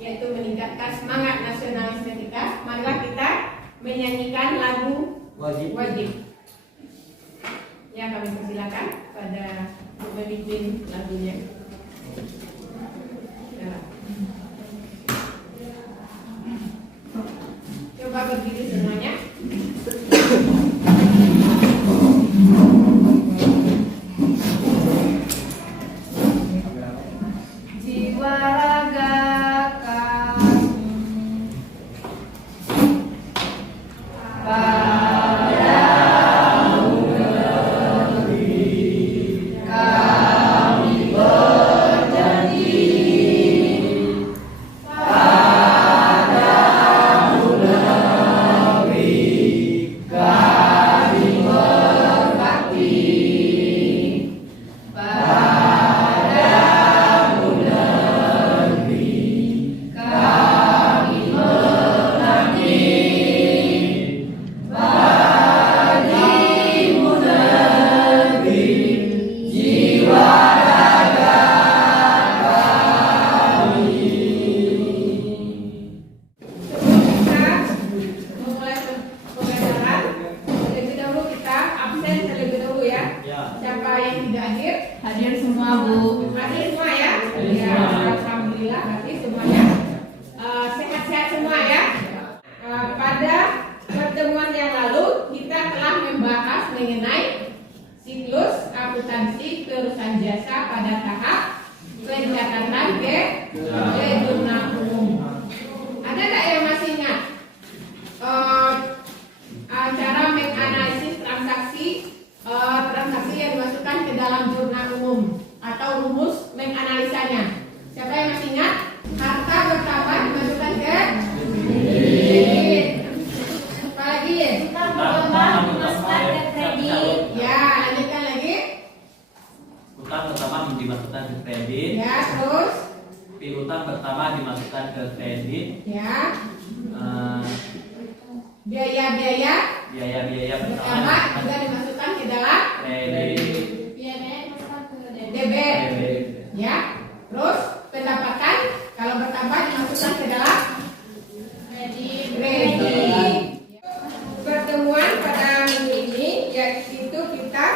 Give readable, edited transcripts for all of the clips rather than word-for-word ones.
yaitu meningkatkan semangat nasionalis kita, marilah kita menyanyikan lagu wajib. Ya, kami persilakan pada pemimpin lagunya. Ya. Coba berdiri semuanya. Jiwa raga hadir semua, Bu. Hadir semua ya? Ya, alhamdulillah hadir semuanya. Sehat-sehat semua ya. Pada pertemuan yang lalu kita telah membahas mengenai siklus akuntansi perusahaan jasa pada tahap pencatatan ke jurnal umum. Ada nggak yang masih ingat cara menganalisis transaksi yang dimasukkan ke dalam jurnal umum atau rumus menganalisanya? Siapa yang masih ingat? Harta bertambah dimasukkan ke debit. Apa lagi? Utang bertambah dimasukkan ke kredit. Ya, lanjutkan lagi. Utang bertambah dimasukkan ke kredit. Ya, terus? Piutang bertambah dimasukkan ke kredit. Ya. Biaya-biaya bertambah juga dimasukkan ke dalam kredit. Debit. Ya. Terus pendapatan kalau bertambah dimasukkan ke dalam kredit. Pertemuan pada minggu ini yaitu kita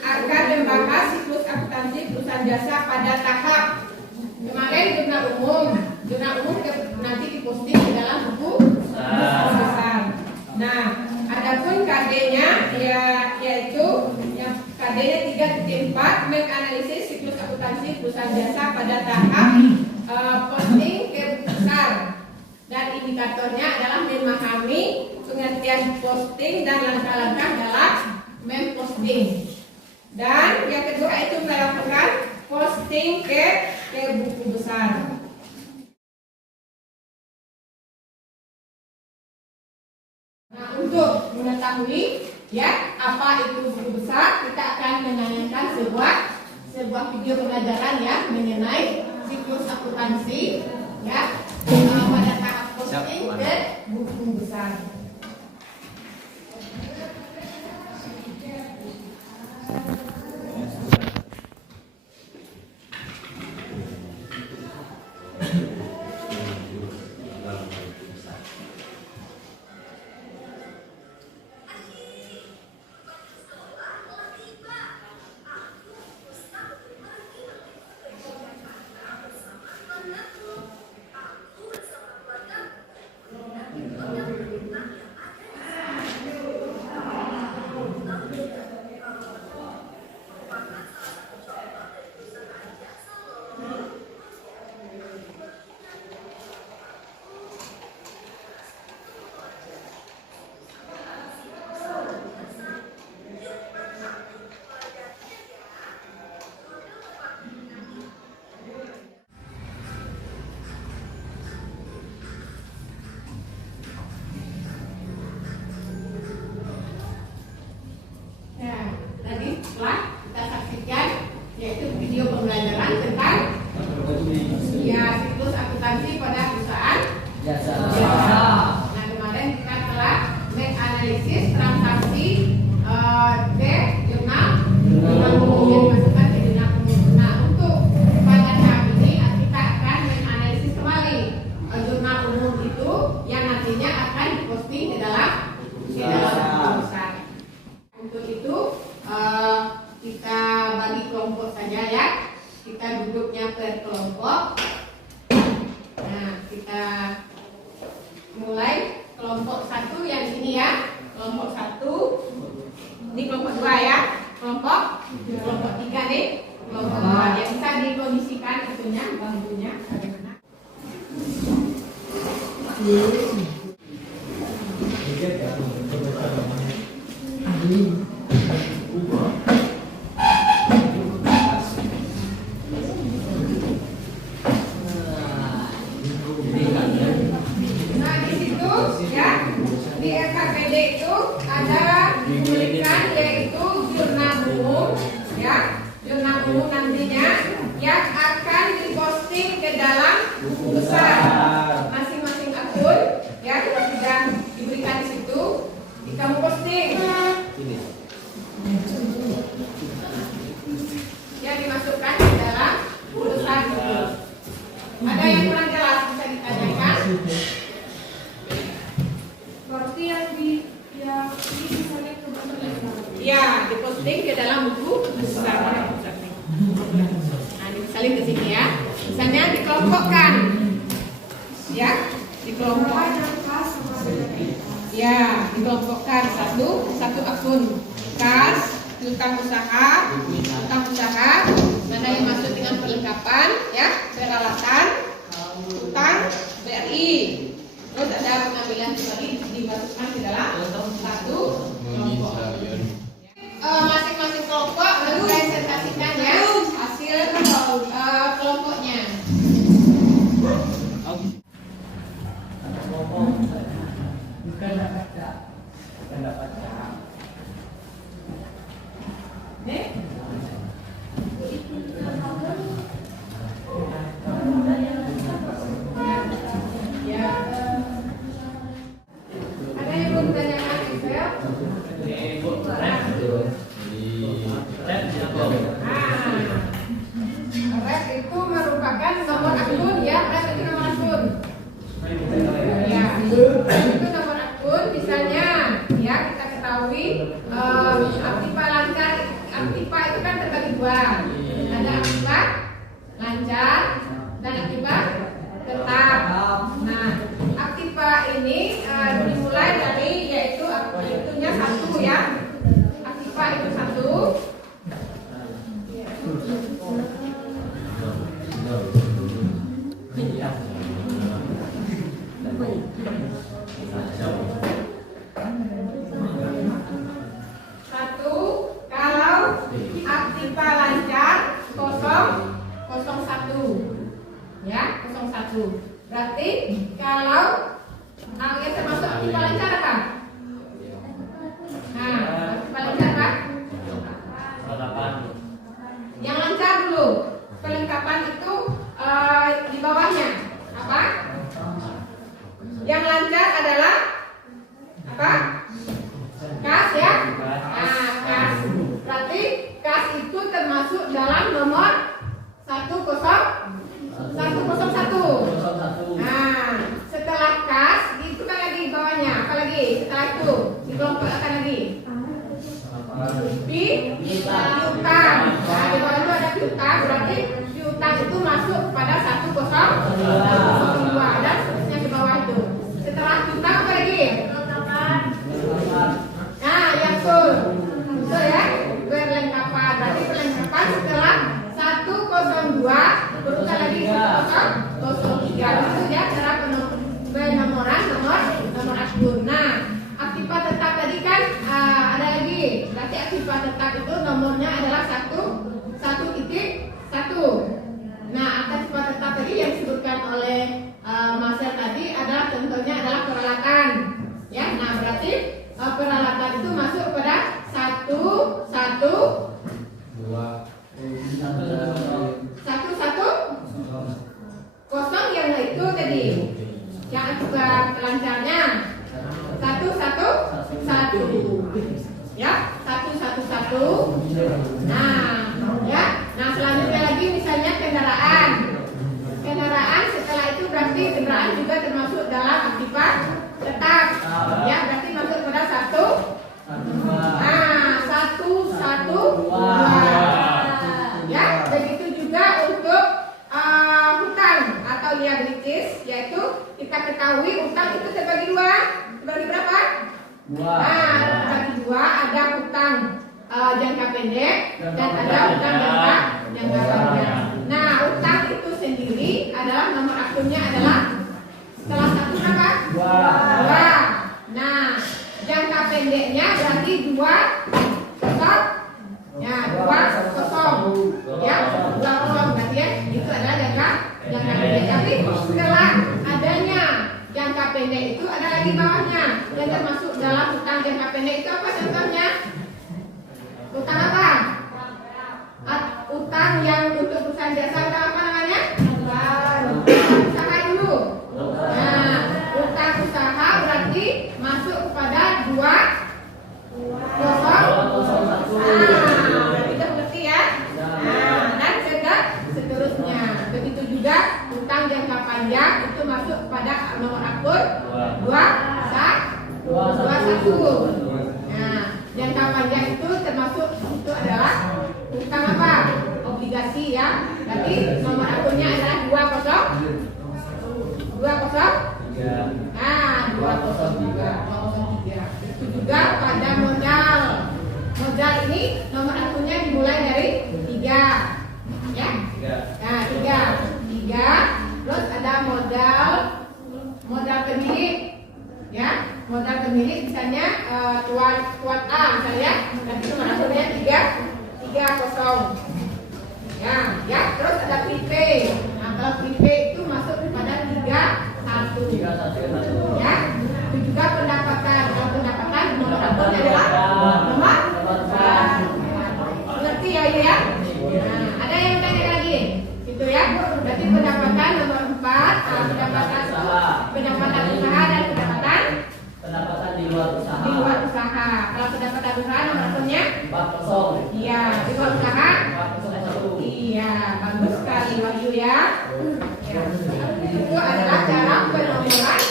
akan membahas siklus akuntansi perusahaan jasa pada tahap kemarin jurnal umum nanti diposting di dalam buku besar. Nah, adapun KD-nya yaitu yang KD-nya 3.4 menganalisis siklus akuntansi perusahaan jasa pada tahap posting ke besar, dan indikatornya adalah memahami pengertian posting dan langkah-langkah dalam memposting. Dan yang kedua itu melakukan posting ke buku besar. Nah, untuk mengetahui ya apa itu buku besar, kita akan menanyakan sebuah video pembelajaran ya mengenai siklus akuntansi ya pada tahap posting ke buku besar. Jasa. Nah, kemarin kita telah menganalisis transaksi D jurnal umum yang dimasukkan ke jurnal umum. Nah, untuk pada tahap ini kita akan menganalisis kembali jurnal umum itu yang nantinya akan diposting ke dalam buku besar. Untuk itu kita bagi kelompok saja ya. Kita duduknya per kelompok. Nah, kita mulai kelompok 1 yang ini ya. Kelompok 1. Ini kelompok 2 ya. Kelompok 3 nih. Kelompok 2 yang bisa dikondisikan itunya, bangkunya bagaimana? Nah, di situ ya, di RKPD itu ada dituliskan yaitu jurnal umum ya, jurnal umum nantinya yang akan diposting ke dalam buku besar masing-masing akun ya, sudah diberikan di situ. Kamu posting yang dimasukkan ke dalam buku besar itu. Ada yang kurang jelas bisa ditanyakan? Berarti yang ini misalnya ke Ya, diposting ke dalam buku besar. Nah, disalin ke sini ya. Misalnya dikelompokkan, ya, dikelompokkan. Ya, dikelompokkan satu akun kas, utang usaha, mana yang masuk dengan perlengkapan, ya, peralatan, utang, BRI. Terus ada pengambilan kembali dimasukkan ke dalam satu kelompok. Masing-masing kelompok lalu presentasikan ya hasil kelompoknya. Ada yang belum ditanyakan Excel? Rep itu merupakan nomor akun ya, rep itu nomor akun. Ya, itu nomor akun. Misalnya ya kita ketahui aktiva lancar, aktiva itu kan terbagi dua. Ada aktiva lancar dan aktiva tetap. Nah, aktiva ini dimulai dari yaitu itunya satu ya. Aktiva itu satu. Satu, kalau aktiva lancar 001 ya, 01. Berarti kalau yang termasuk aktiva lancar apa? Nah, aktiva lancar apa? Yang lancar dulu. Perlengkapan itu di bawahnya apa? Yang lancar adalah apa? Kas ya? Nah, kas. Berarti kas itu termasuk dalam nomor 101. Nah, setelah kas itu kan lagi di bawahnya. Apa lagi? Setelah itu dikelompokkan lagi. Piutang. Nah, di bawah itu ada piutang. Berarti piutang itu masuk pada 102 dan seterusnya di bawah itu. Setelah piutang apa lagi? Nah, yang betul ya, perlengkapan. Berarti perlengkapan setelah 102 berulang lagi 103. Itu ya cara penomoran nomor akun. Nah, aktiva tetap tadi kan ada lagi. Berarti aktiva tetap itu nomornya adalah 1.1. Nah, aktiva tetap tadi yang disebutkan oleh Marcel tadi adalah contohnya adalah peralatan. Ya, nah berarti peralatan itu masuk pada 1.1 kosong yang itu tadi. Yang lancarnya? Satu, satu, satu. Ya, satu, satu, satu. Nah, ya. Nah, selanjutnya lagi misalnya kendaraan. Kendaraan setelah itu berarti kendaraan juga termasuk dalam aktifan tetap. Ya, berarti masuk pada satu. Nah, satu, satu, dua. Ya, begitu juga untuk hutang atau liabilities, yaitu kita ketahui hutang itu terbagi dua. Terbagi berapa? Nah, terbagi dua. Ada hutang jangka pendek dan ada hutang jangka panjang. Nah, hutang itu sendiri adalah nomor akunnya adalah salah satu berapa? Dua. Nah, jangka pendeknya berarti 2 kosong. Ya, 2 kosong. Ya, 2 kosong berarti ya. Itu adalah jangka pendek. Tapi setelah adanya jangka pendek itu ada lagi bawahnya yang termasuk dalam hutang jangka pendek itu apa contohnya? Hutang apa? Utang yang untuk perusahaan jasa, utang apa namanya? Utang usaha dulu. Nah, utang usaha berarti masuk kepada 2 kosong. Nah, kita mengerti ya. Nah, dan seterusnya. Begitu juga utang jangka panjang itu masuk kepada nomor akun 21. Nah, jangka panjang itu termasuk itu adalah utang apa? Obligasi ya. Berarti nomor akunnya adalah 20. Nah, 203. Itu juga pada modal. Modal ini nomor akunnya dimulai dari 3. Ya. Nah, 3. Terus ada modal pemilik. Ya, modal pemilik misalnya tuan A misalnya, nanti nomor akunnya 30. Ya, terus ada prepay. Nah, kalau prepay itu masuk kepada 31. Ya, itu juga pendapatan. Kalau pendapatan nomor akunnya adalah nomor 4. Mengerti ya ini ya? Nah, ada yang tanya lagi? Gitu ya. Berarti pendapatan nomor 4, pendapatan usaha dan pendapatan di luar usaha. Kalau pendapatan usaha nomor akunnya 40. Iya, di luar usaha 401. Iya, bagus sekali Wahyu ya. Ya. Itu adalah cara penomoran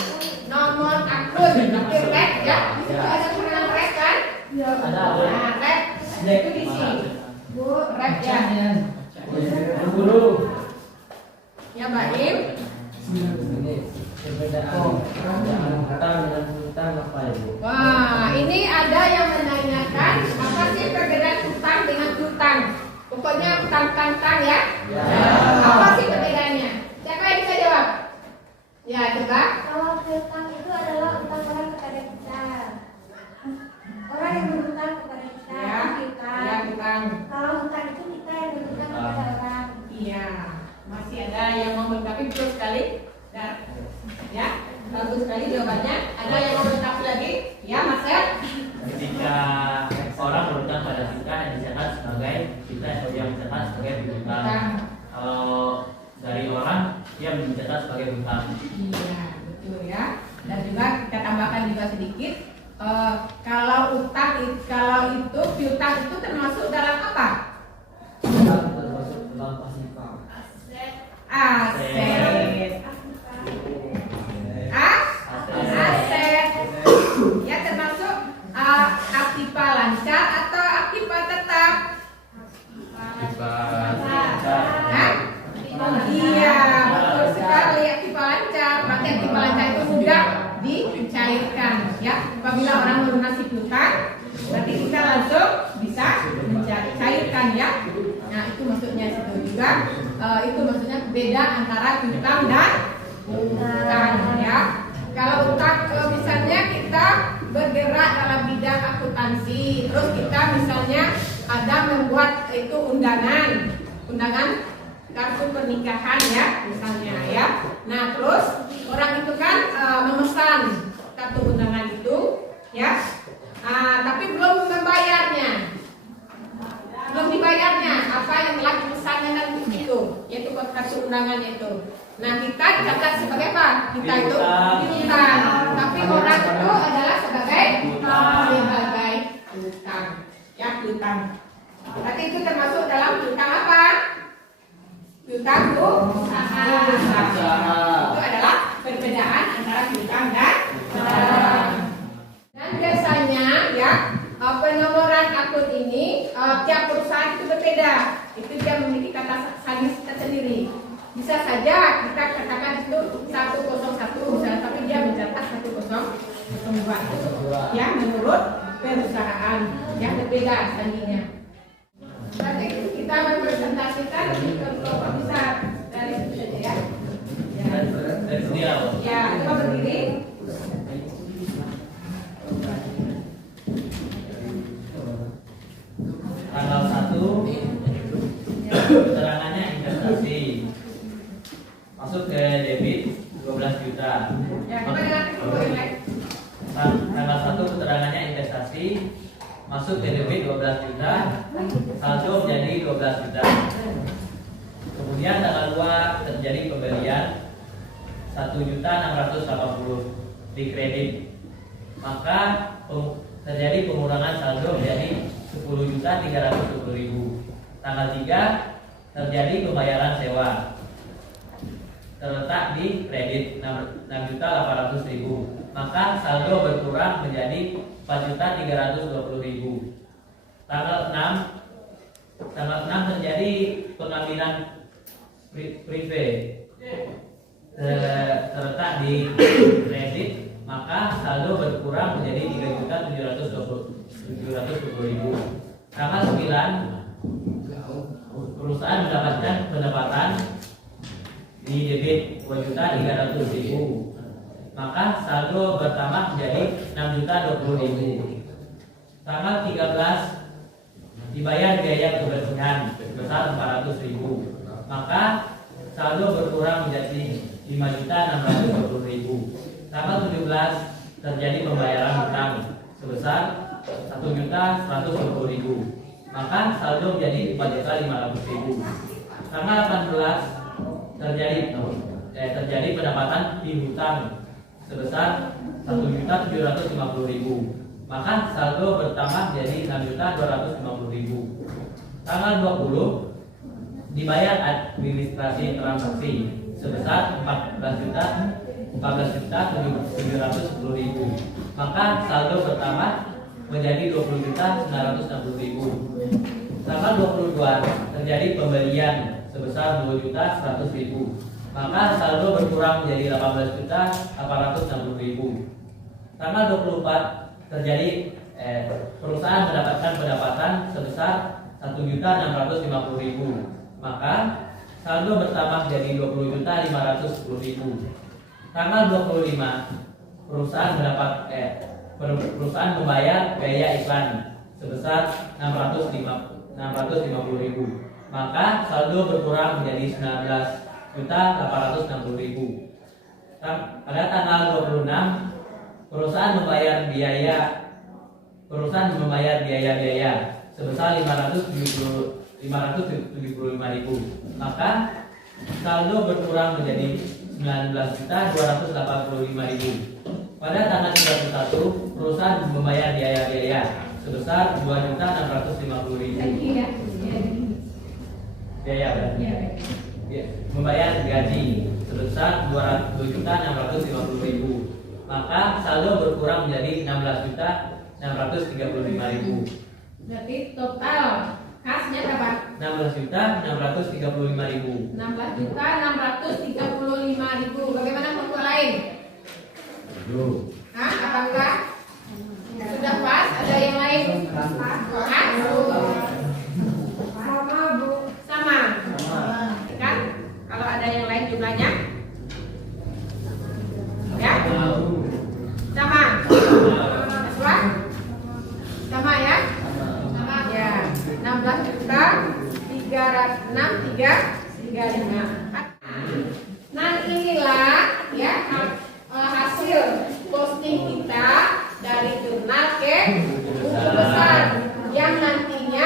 nomor akun. Nanti rek ya. Di situ ada tulisan rek kan? Ada. Nah, rek itu di sini. Bu, rek ya. Ya, Baim. Wah, ini ada yang menanyakan apa sih perbedaan hutang dengan piutang? Pokoknya hutang ya. Apa sih perbedaannya? Siapa yang bisa jawab? Ya, coba. Kalau piutang itu adalah utang orang kepada kita. Orang yang berhutang kepada kita. Ya, hutang. Kalau hutang itu kita yang berhutang kepada orang. Iya, masih ada yang mau melengkapi, betul sekali. Dan, ya, bagus sekali jawabannya. Ada yang mau melengkapi lagi? Ya, Marcel. Ketika orang berhutang pada kita yang dicatat sebagai kita yang dicatat sebagai berhutang. Kalau dari orang dia mencatat sebagai hutang. Iya, betul ya. Dan juga kita tambahkan juga sedikit. Kalau itu piutang itu termasuk dalam apa? Aset. Aset. Ya, termasuk aktiva lancar atau aktiva tetap? Iya, betul sekali, aktiva lancar. Berarti aktiva lancar itu sudah dicairkan. Ya, apabila orang melunasi piutang, berarti kita langsung bisa mencairkan ya. Nah, itu maksudnya itu juga. Itu maksudnya beda antara piutang dan utang ya. Kalau utang misalnya kita bergerak dalam bidang akuntansi, terus kita misalnya ada membuat itu undangan kartu pernikahan ya misalnya ya. Nah, terus orang itu kan memesan kartu undangan itu ya. Tapi belum dibayarnya apa yang telah dipesannya kan itu, yaitu kartu undangannya itu. Nah, kita dicatat sebagai apa? Kita itu piutang. Tapi itu termasuk dalam piutang apa? Piutang usaha. Itu adalah perbedaan antara piutang dan dan biasanya ya penomoran akun ini tiap perusahaan itu berbeda. Itu dia memiliki kata sandi tersendiri. Bisa saja kita katakan itu 101 misalnya, tapi dia mencatat 1002 itu ya menurut perusahaan yang berbeda sandinya. Berarti kita mempresentasikan di kelompok besar dari situ saja ya. Dari sini ya. Ya, coba berdiri. Tanggal 1 keterangannya investasi masuk ke debit 12 juta. Ya, coba dengan kelompok yang lain. Tanggal 1 keterangannya investasi masuk ke debit 12 juta, saldo menjadi 12 juta. Kemudian tanggal 2 terjadi pembelian 1.680 di kredit, maka terjadi pengurangan saldo menjadi 10.320.000. Tanggal 3 terjadi pembayaran sewa terletak di kredit 6.800.000, maka saldo berkurang menjadi 4.320.000. Tanggal 6 terjadi pengambilan prive terletak di kredit, maka saldo berkurang menjadi 3.720.000. Tanggal 9 perusahaan mendapatkan pendapatan di debit 2.300.000, maka saldo bertambah menjadi 6.020.000. Tanggal 13 dibayar biaya kebersihan sebesar 400.000, maka saldo berkurang menjadi 5.620.000. Tanggal 17 terjadi pembayaran hutang sebesar 1.120.000, maka saldo menjadi 4.500.000. Tanggal 18 terjadi pendapatan pihutang sebesar 1.750.000, maka saldo bertambah menjadi 6.250.000. Tanggal 20 dibayar administrasi transaksi sebesar 14.710.000, maka saldo bertambah menjadi 20.960.000. Tanggal 22 terjadi pembelian sebesar 2.100.000, maka saldo berkurang menjadi 18.860.000. Tanggal 24 terjadi perusahaan mendapatkan pendapatan sebesar 1.650.000, maka saldo bertambah menjadi 20.510.000. Tanggal 25 perusahaan membayar biaya iklan sebesar 650.000, maka saldo berkurang menjadi 19.860.000. Pada tanggal 26 perusahaan membayar biaya sebesar 575.000, maka saldo berkurang menjadi 19.285.000. Pada tanggal 31 perusahaan membayar biaya sebesar 2.650.000. Biaya berarti. Membayar gaji sebesar 2.650.000, maka saldo berkurang menjadi 16.635.000. Berarti total kasnya berapa? 16.635.000. 16.635.000. Bagaimana kelompok lain? Hah? Apakah sudah pas? Ada yang lain? Sama, Bu. Sama. Kan? Kalau ada yang lain jumlahnya? Ya? Sama. Aswa? Sama ya? Sama. Ya. 16.335. Nah, inilah ya hasil posting kita dari jurnal ke buku besar yang nantinya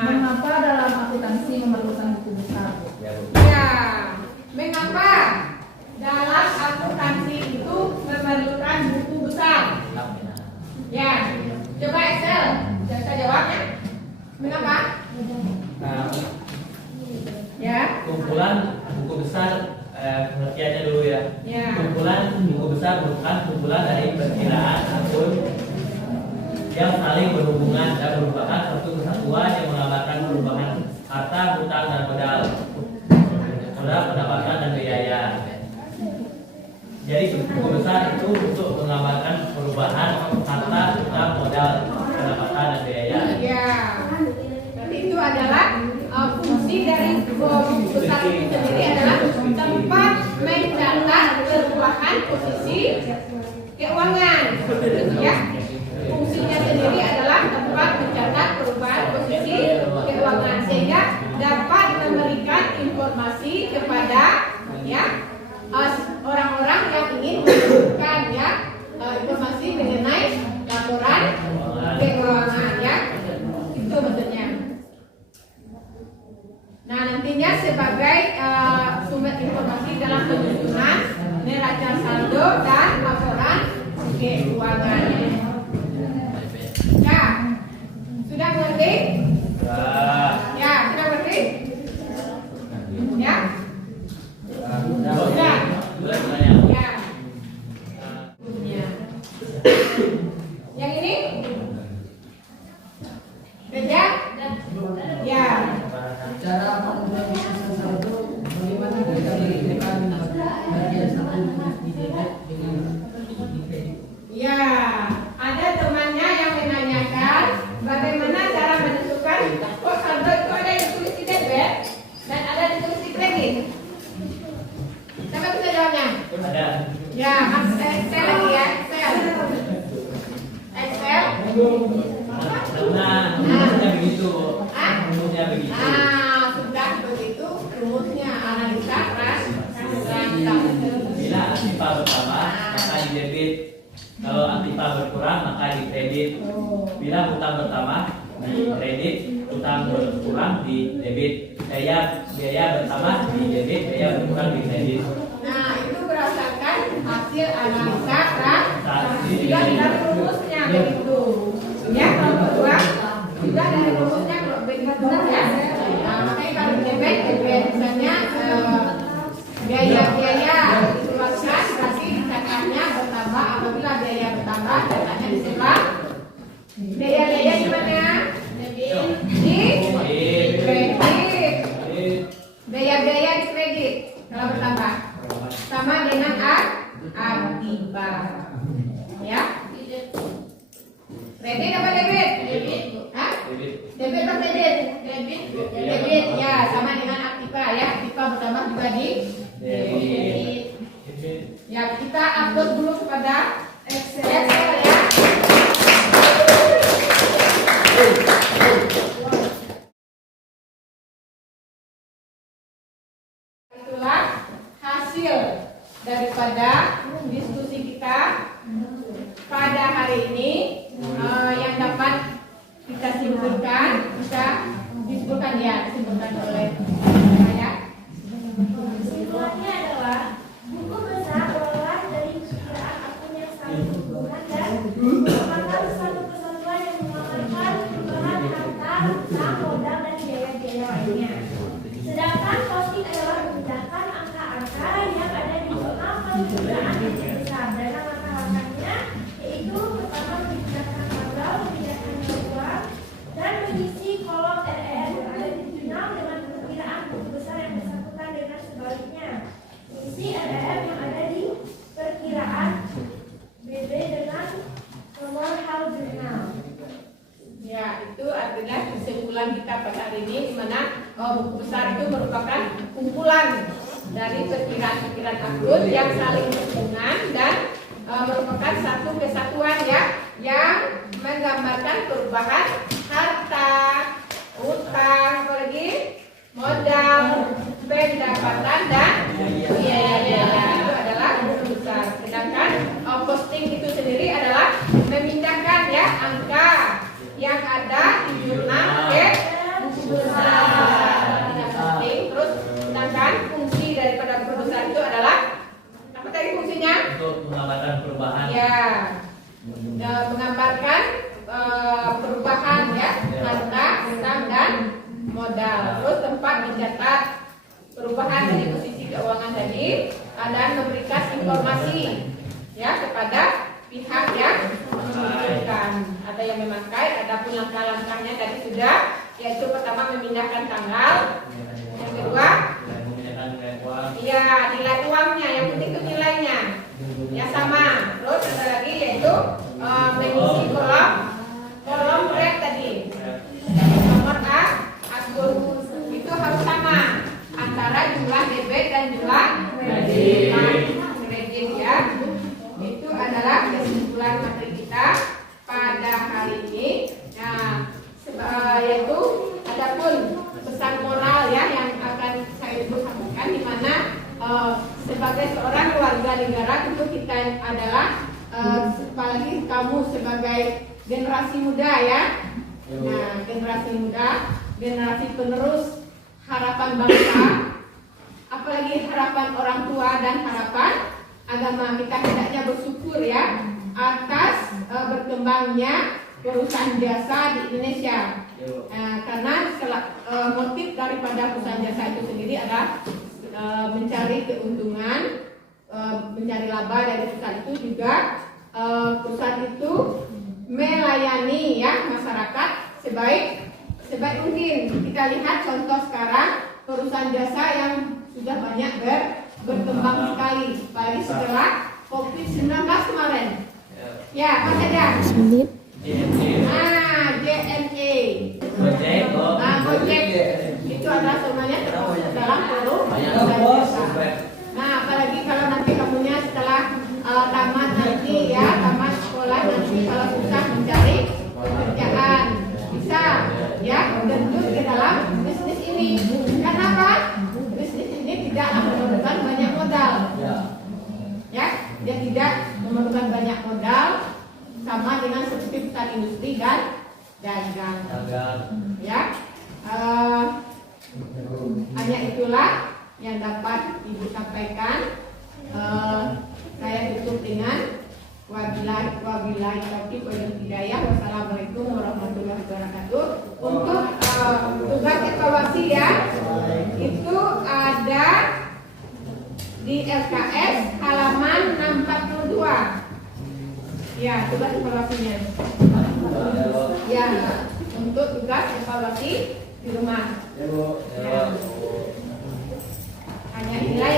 Mengapa dalam akuntansi memerlukan buku besar? Ya, Bu. Ya, mengapa dalam akuntansi itu memerlukan buku besar? Ya, coba Excel, saya jawabnya. Mengapa? Nah, Ya, kumpulan buku besar, pengertiannya dulu ya. ya, Kumpulan buku besar merupakan kumpulan dari perkiraan akun yang saling berhubungan dan merupakan satu kesatuan yang menggambarkan perubahan harta, hutang, dan modal, modal pendapatan dan biaya. Jadi buku besar itu untuk menggambarkan perubahan harta, hutang, modal, pendapatan, dan biaya. ya. Berarti itu adalah fungsi dari buku besar itu sendiri adalah tempat mencatat perubahan posisi keuangan. Ya, fungsinya sendiri adalah tempat mencatat perubahan posisi keuangan sehingga dapat memberikan informasi kepada ya orang-orang yang ingin menentukan ya informasi mengenai laporan keuangan ya, itu maksudnya. Nah, nantinya sebagai sumber informasi dalam penyusunan neraca saldo dan laporan keuangan. Ya, sudah mengerti? Ya, sudah mengerti? Ya, sudah. Ya. Yang ini? Kerja? Ya. Cara mengukur bisnis saldo, bagaimana kita menentukan bagian satu di debit dengan di kredit? Ya, ada temannya yang menanyakan bagaimana cara menentukan kok saldo itu ada yang tulis di debit dan ada yang tulis di kredit. Siapa bisa jawabnya? Ada. Ya, Excel lagi ya, Excel. Excel. Nah, rumusnya begitu, Bu. Ah? Rumusnya begitu. Sudah begitu rumusnya analisa transaksi. Bila aktiva bertambah, maka di debit. Kalau aktiva berkurang, maka di kredit. Bila hutang bertambah, di kredit. Hutang berkurang, di debit. Biaya bertambah, di debit. Biaya berkurang, di kredit. Nah, itu berdasarkan hasil analisa transaksi. Sudah dari rumusnya begitu. Ya, kalau kedua juga dari rumusnya kalau begitu ya. Nah, makanya kalau debit misalnya biaya-biaya dikeluarkan berarti catatnya bertambah. Apabila biaya bertambah catatnya di sebelah. Biaya-biaya di mana? Di kredit. Biaya-biaya di kredit kalau bertambah sama dengan aktiva. Ya. Kredit apa debit? Debit. Hah? Debit apa kredit? Debit. Debit ya, sama dengan aktiva ya. Aktiva bertambah juga di debit. Ya, kita upload dulu kepada Excel ya. Itulah hasil daripada diskusi kita pada hari ini yang dapat kita simpulkan, bisa disimpulkan ya, disimpulkan oleh saya. Kesimpulannya adalah buku besar berolah dari perkiraan akun yang saling berhubungan dan merupakan satu kesatuan yang menggambarkan perubahan harta, hutang, modal, dan biaya-biaya lainnya. Sedangkan posting adalah memindahkan angka-angka yang ada di dalam perkiraan buku besar. Dalam langkah-langkahnya yaitu pertama memindahkan modal, memindahkan uang, dan mengisi kolom RER yang ada di final dengan perkiraan buku besar yang bersangkutan dengan sebaliknya. Mengisi RER yang ada di perkiraan BB dengan nomor hal jurnal. Ya, itu artinya kesimpulan kita pada hari ini di mana buku besar itu merupakan kumpulan dari perkiraan-perkiraan akun yang saling berhubungan dan merupakan satu kesatuan ya yang menggambarkan perubahan harta, utang, apalagi modal, pendapatan dan biaya-biaya. Itu adalah buku besar. Sedangkan posting itu sendiri adalah memindahkan ya angka yang ada di jurnal ke buku modal. Terus tempat mencatat perubahan dari posisi keuangan tadi dan memberikan informasi ya kepada pihak yang membutuhkan. Ada yang memakai, adapun langkah-langkahnya tadi sudah, yaitu pertama memindahkan tanggal, yang kedua iya nilai uangnya, yang penting itu nilainya ya sama. Terus ada lagi yaitu mengisi kolom red tadi, nomor akun itu harus sama antara jumlah debit dan jumlah kredit ya. Itu adalah kesimpulan materi kita pada hari ini. Nah, yaitu adapun pesan moral ya yang akan saya sampaikan, di mana sebagai seorang warga negara tentu kita adalah apalagi kamu sebagai generasi muda ya. Nah, generasi muda, generasi penerus harapan bangsa, apalagi harapan orang tua dan harapan agama, kita hendaknya bersyukur ya atas berkembangnya perusahaan jasa di Indonesia. Karena motif daripada perusahaan jasa itu sendiri adalah mencari keuntungan, mencari laba dari perusahaan itu juga. Perusahaan itu melayani ya masyarakat sebaik mungkin. Kita lihat contoh sekarang perusahaan jasa yang sudah banyak berkembang sekali, apalagi setelah COVID-19 kemarin. Ya, apa saja? JNE. Gojek. Itu adalah semuanya termasuk dalam perusahaan jasa. Nah, apalagi kalau nanti kamunya setelah tamat nanti ya, tamat sekolah nanti kalau susah mencari pekerjaan, bisa ya terjun ke dalam bisnis ini. Kenapa? Bisnis ini tidak memerlukan banyak modal. Ya, dia tidak memerlukan banyak modal, sama dengan seperti perusahaan industri dan dagang. Ya, hanya itulah yang dapat Ibu sampaikan. Saya tutup dengan wabillahi taufiq wal hidayah. Wassalamualaikum warahmatullahi wabarakatuh. Untuk tugas evaluasi ya, itu ada di LKS halaman 642. Ya, tugas evaluasinya. Ya, untuk tugas evaluasi di rumah. Ya. Hanya inilah